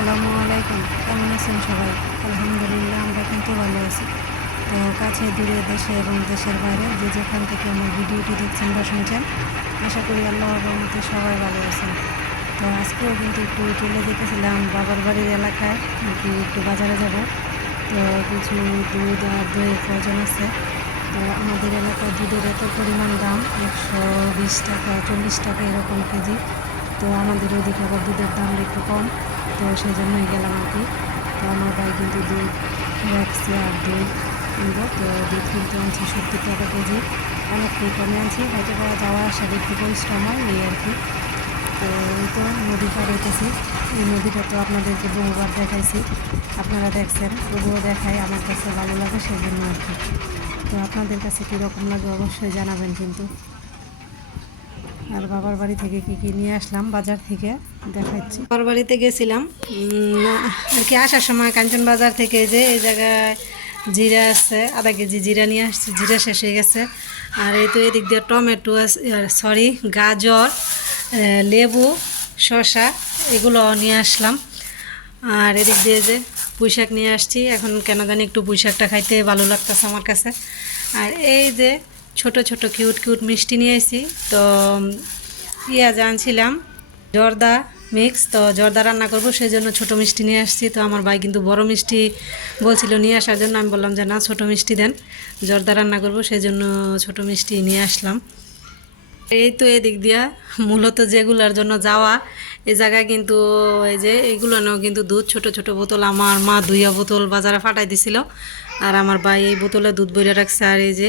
আসসালামু আলাইকুম। কেমন আছেন সবাই? আলহামদুলিল্লাহ আমরা কিন্তু ভালো আছি। তো কাছে দূরে দেশে এবং দেশের বাইরে যে যেখান থেকে আমার ভিডিওটি দেখছেন বা শুনছেন, আশা করি আল্লাহর রহমতে সবাই ভালো আছেন। তো আজকেও কিন্তু একটু চলে যেতেছিলাম বাবার বাড়ির এলাকায়, নাকি একটু বাজারে যাব। তো কিছু দুধ আর দইয়ের প্রয়োজন আছে। তো আমাদের এলাকায় দুধের এত পরিমাণ দাম, 120 টাকা 40 টাকা এরকম কেজি। তো আমাদের ওইদিকে আবার দুধের দামটা একটু কম, তো সেই জন্যই গেলাম আর কি। তো আমার ভাই কিন্তু দুধ রাখছে আর দুধ কিনবো। তো দুধ কিন্তু আনছি 70 টাকা কেজি, অনেকটাই কমে আনছি, হয়তো বা যাওয়া আসার একটু পরিশ্রম হয় এই আর কি। তো এই তো নদী পার হইতেছি। এই নদীটা তো আপনাদেরকে বহুবার দেখাইছি, আপনারা দেখছেন, তবুও দেখাই, আমার কাছে ভালো লাগে সেই জন্য আর কি। তো আপনাদের কাছে কীরকম লাগে অবশ্যই জানাবেন কিন্তু। আর বাবার বাড়ি থেকে কী কী নিয়ে আসলাম বাজার থেকে দেখাচ্ছি। বাবার বাড়িতে গেছিলাম আর কি, আসার সময় কাঞ্চন বাজার থেকে যে এই জায়গায় জিরা আছে, আধা কেজি জিরা নিয়ে আসছি, জিরা শেষ হয়ে গেছে। আর এই তো এদিক দিয়ে টমেটো সরি গাজর, লেবু, শসা এগুলো নিয়ে আসলাম। আর এদিক দিয়ে যে পুঁইশাক নিয়ে আসছি, এখন কেন জানি একটু পুঁইশাকটা খাইতে ভালো লাগতেছে আমার কাছে। আর এই যে ছোট ছোট কিউট কিউট মিষ্টি নিয়ে এসেছি। তো পেঁয়াজ আনছিলাম জর্দা মিক্স, তো জর্দা রান্না করব সেই জন্য ছোটো মিষ্টি নিয়ে আসছি। তো আমার ভাই কিন্তু বড় মিষ্টি বলছিল নিয়ে আসার জন্য, আমি বললাম যে না, ছোটো মিষ্টি দেন, জর্দা রান্না করব সেই জন্য ছোটো মিষ্টি নিয়ে আসলাম। এই তো এদিক দিয়া মূলত যেগুলোর জন্য যাওয়া, এই জায়গায় কিন্তু এই যে এইগুলো নাও কিন্তু দুধ, ছোট ছোট বোতল আমার মা 2 বোতল বাজারে ফাটাই দিছিল। আর আমার ভাই এই বোতলে দুধ বইরে রাখছে। আর এই যে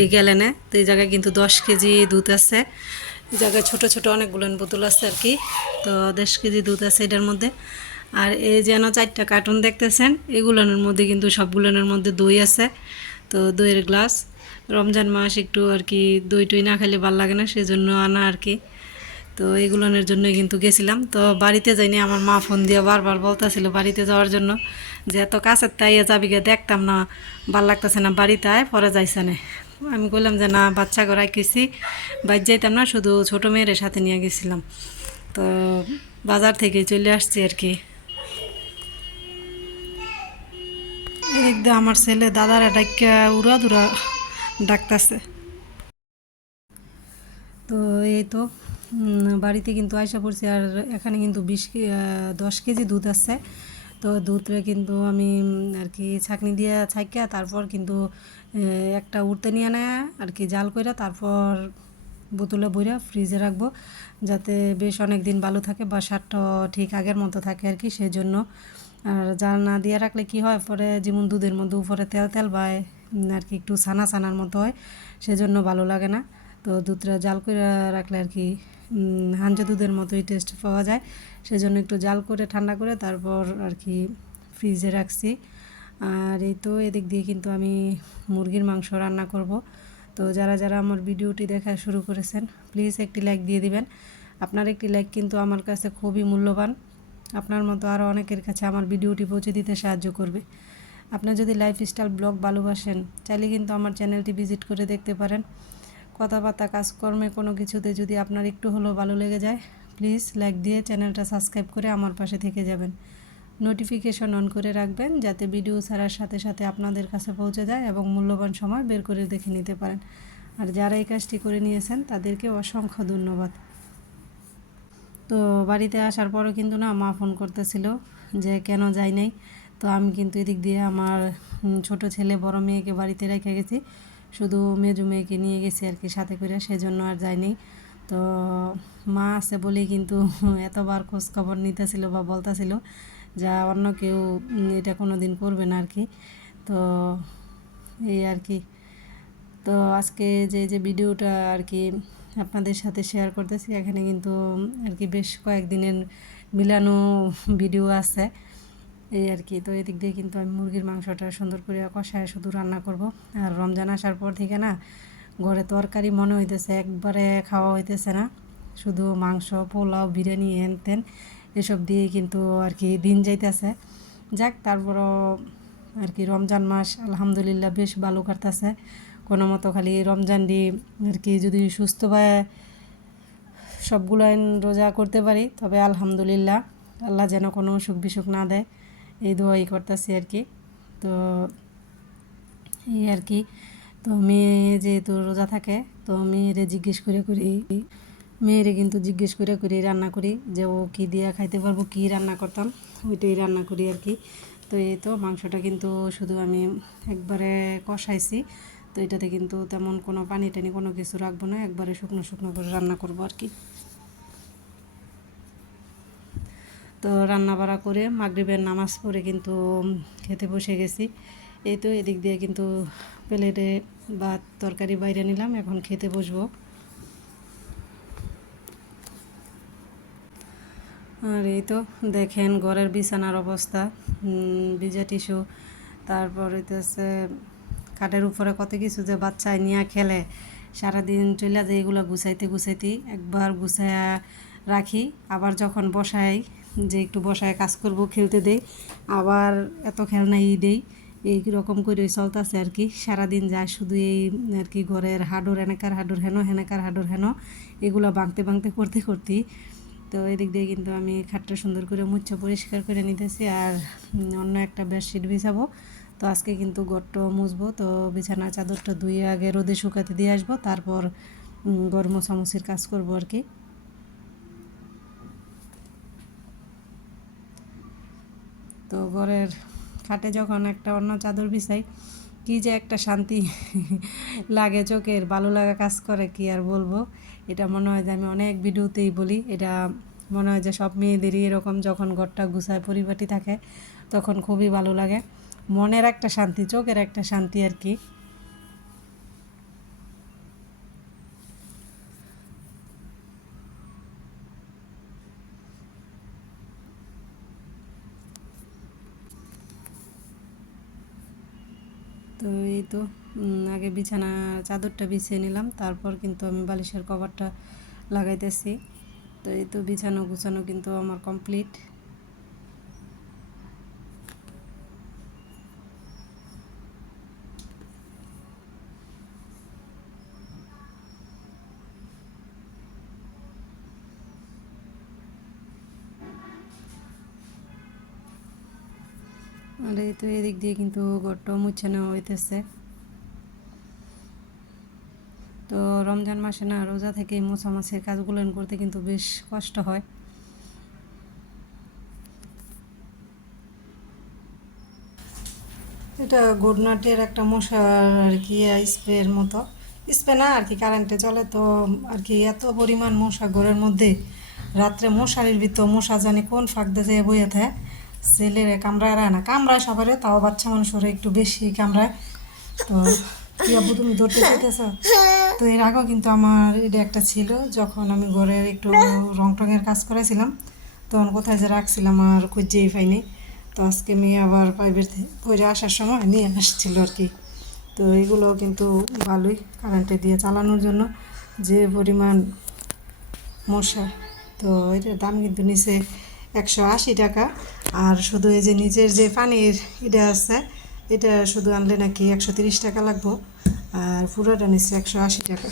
এই গ্যালেনে, তো এই জায়গায় কিন্তু 10 কেজি দুধ আছে। এই জায়গায় ছোট ছোট অনেকগুলো বোতল আছে আর কি। তো 10 কেজি দুধ আছে এটার মধ্যে। আর এই যেন 4টা কার্টুন দেখতেছেন, এগুলোর মধ্যে কিন্তু সবগুলোর মধ্যে দই আছে। তো দইয়ের গ্লাস, রমজান মাস একটু আর কি দই টই না খেলে ভালো লাগে না, সেই জন্য আনা আর কি। তো এইগুলোনের জন্যই কিন্তু গেছিলাম। তো বাড়িতে যাইনি, আমার মা ফোন দিয়ে বারবার বলতেছিল বাড়িতে যাওয়ার জন্য, যে এত কাছের তাই যাবি গে, দেখতাম না, ভাল লাগতেছে না, বাড়িতে আয় পরে যাইছে না। আমি বললাম যে না, বাচ্চা ঘরাই গেছি, বাইর যাইতাম না, শুধু ছোটো মেয়ের সাথে নিয়ে গেছিলাম। তো বাজার থেকে চলে আসছি আর কি। একদম আমার ছেলে দাদারা ডাক্কা উড়া দুরা ডাকতেছে। তো এই তো বাড়িতে কিন্তু আয়সা পড়ছি। আর এখানে কিন্তু 10 কেজি দুধ আছে। তো দুধটা কিন্তু আমি আর কি ছাঁকনি দিয়ে ছাইকা তারপর কিন্তু একটা উড়তে নিয়ে নেয় আর কি, জাল কইরা তারপর বোতলে বইরা ফ্রিজে রাখবো, যাতে বেশ অনেক দিন ভালো থাকে বা স্বাদটা ঠিক আগের মতো থাকে আর কি, সেই জন্য। আর জাল না দিয়ে রাখলে কি হয়, পরে যেমন দুধের মধ্যে উপরে তেল তেল বায় আর কি, একটু ছানা ছানার মতো হয়, সেজন্য ভালো লাগে না। তো দুধটা জাল করে রাখলে আর কি হাঁঞ্জা দুধের মতোই টেস্ট পাওয়া যায়, সেজন্য একটু জাল করে ঠান্ডা করে তারপর আর কি ফ্রিজে রাখছি। আর এই তো এদিক দিয়ে কিন্তু আমি মুরগির মাংস রান্না করব। তো যারা যারা আমার ভিডিওটি দেখা শুরু করেছেন, প্লিজ একটি লাইক দিয়ে দিবেন। আপনার একটি লাইক কিন্তু আমার কাছে খুবই মূল্যবান। আপনার মতো আরও অনেকের কাছে আমার ভিডিওটি পৌঁছে দিতে সাহায্য করবে। আপনার যদি লাইফস্টাইল ব্লগ ভালোবাসেন, চাইলে কিন্তু আমার চ্যানেলটি ভিজিট করে দেখতে পারেন। কথাবার্তা কাজকর্মে কোনো কিছুতে যদি আপনার একটু হলেও ভালো লেগে যায়, প্লিজ লাইক দিয়ে চ্যানেলটা সাবস্ক্রাইব করে আমার পাশে থেকে যাবেন। নোটিফিকেশন অন করে রাখবেন, যাতে ভিডিও ছাড়ার সাথে সাথে আপনাদের কাছে পৌঁছে যায় এবং মূল্যবান সময় বের করে দেখে নিতে পারেন। আর যারা এই কাজটি করে নিয়েছেন তাদেরকে অসংখ্য ধন্যবাদ। তো বাড়িতে আসার পরও কিন্তু না, মা ফোন করতেছিল যে কেন যাই নাই। তো আমি কিন্তু এদিক দিয়ে আমার ছোট ছেলে বড় মেয়েকে বাড়িতে রেখে গেছি, শুধু মেজু মেয়েকে নিয়ে গেছি আর কি সাথে করে, সেজন্য আর যাইনি। তো মা আছে বলেই কিন্তু এতবার খোঁজ খবর নিতেছিল বা বলতেছিল, যা অন্য কেউ এটা কোনো দিন করবে না আর কি। তো এই আর কি। তো আজকে যে যে ভিডিওটা আর কি আপনাদের সাথে শেয়ার করতেছি, এখানে কিন্তু আর কি বেশ কয়েকদিনের মিলানো ভিডিও আছে এই আর কি। তো এদিক দিয়ে কিন্তু আমি মুরগির মাংসটা সুন্দর করে কষায় শুধু রান্না করব। আর রমজান আসার পর থেকে না, ঘরে তরকারি মনে হইতেছে একবারে খাওয়া হইতেছে না, শুধু মাংস, পোলাও, বিরিয়ানি, হেন তেন এসব দিয়ে কিন্তু আর কি দিন যাইতেছে। যাক, তারপরও আর কি রমজান মাস আলহামদুলিল্লাহ বেশ ভালো কাটতেছে কোনো মতো। খালি রমজান দিয়ে আর কি যদি সুস্থভাবে সবগুলো রোজা করতে পারি তবে আলহামদুলিল্লাহ। আল্লাহ যেন কোনো অসুখ বিসুখ না দেয়, এই দোয়াই করতেছি আর কি। তো এই আর কি। তো মেয়ে যেহেতু রোজা থাকে, তো মেয়েরে জিজ্ঞেস করে করি, মেয়েরে কিন্তু জিজ্ঞেস করে করি রান্না করি, যে ও কী দিয়া খাইতে পারবো, কী রান্না করতাম ওইটাই রান্না করি আর কি। তো এই তো মাংসটা কিন্তু শুধু আমি একবারে কষাইছি, তো এটাতে কিন্তু তেমন কোনো পানি টানি কোনো কিছু রাখবো না, একবারে শুকনো শুকনো করে রান্না করবো আর কি। তো রান্না বাড়া করে মাগরিবের নামাজ পড়ে কিন্তু খেতে বসে গেছি। এই তো এদিক দিয়ে কিন্তু প্লেটে ভাত তরকারি বাইরে নিলাম, এখন খেতে বসবো। আর এই তো দেখেন ঘরের বিছানার অবস্থা, ভিজা টিস্যু, তারপর হইতেছে খাটের উপরে কত কিছু যে বাচ্চায় নিয়ে খেলে, সারাদিন চলে যায় এগুলো গুছাইতে গুছাইতে একবার গুছায়া রাখি, আবার যখন বসাই যে একটু বসায় কাজ করব খেলতে দেই, আবার এত খেলনাই দেই, এই রকম করে চলতেছে আর কি। সারাদিন যায় শুধু এই আর কি, ঘরের হাডুর এনেকার হাডুর হেন, হেনাকার হাডুর হেন, এগুলো ভাঙতে ভাঙতে করতে করতেই। তো এদিক দিয়ে কিন্তু আমি খাটটা সুন্দর করে মুছে পরিষ্কার করে নিতেছি, আর অন্য একটা বেডশিট বিছাবো। তো আজকে কিন্তু ঘরটা মুছবো, তো বিছানার চাদরটা ধুয়ে আগে রোদে শুকাতে দিয়ে আসবো, তারপর ঘর মোছামুছির কাজ করবো আর কি। তো ঘরের খাটে যখন একটা অন্য চাদর বিছাই, কী যে একটা শান্তি লাগে, চোখের ভালো লাগা কাজ করে, কি আর বলবো। এটা মনে হয় যে আমি অনেক ভিডিওতেই বলি, এটা মনে হয় যে সব মেয়েদেরই এরকম, যখন ঘরটা গুছায় পরিপাটি থাকে তখন খুবই ভালো লাগে, মনের একটা শান্তি, চোখের একটা শান্তি আর কি। তো এই তো আগে বিছানা চাদরটা বিছিয়ে নিলাম, তারপর কিন্তু আমি বালিশের কভারটা লাগাইতেছি। তো এই তো বিছানো গুছানো কিন্তু আমার কমপ্লিট। আর এই তো এদিক দিয়ে কিন্তু ঘরটাও মুছে নেওয়া হইতেছে। তো রমজান মাসে না রোজা থেকে মোছামাছির কাজগুলো করতে কিন্তু বেশ কষ্ট হয়। এটা গুড নাইটের একটা মশার আর কি স্প্রের মতো, স্প্রে না আর কি, কারেন্টে চলে তো আর কি। এত পরিমাণ মশা ঘরের মধ্যে, রাত্রে মশারির ভিতর মশা জানি কোন ফাঁক দিয়ে যেয়ে বইয়ে থাকে, ছেলেরে কামড়ায় না, কামড়ায় সবারে, তাও বাচ্চা মানুষের একটু বেশি কামড়ায়। তো কি আব্বু তুমি ধরতে চাইতেছ? তো এর আগেও কিন্তু আমার এটা একটা ছিল, যখন আমি ঘরের একটু রং টঙের কাজ করেছিলাম, তখন কোথায় যে রাখছিলাম আর খুঁজেই পাইনি। তো আজকে মেয়ে আবার প্রাইভেট পড়ে আসার সময় নিয়ে আসছিল আর কি। তো এগুলো কিন্তু ভালোই, কারেন্টে দিয়ে চালানোর জন্য যে পরিমাণ মশা। তো এটার দাম কিন্তু নিচে 180 টাকা, আর শুধু এই যে নিচের যে পানির এটা আছে, এটা শুধু আনলে নাকি 130 টাকা লাগবো, আর পুরোটা নিচে 180 টাকা।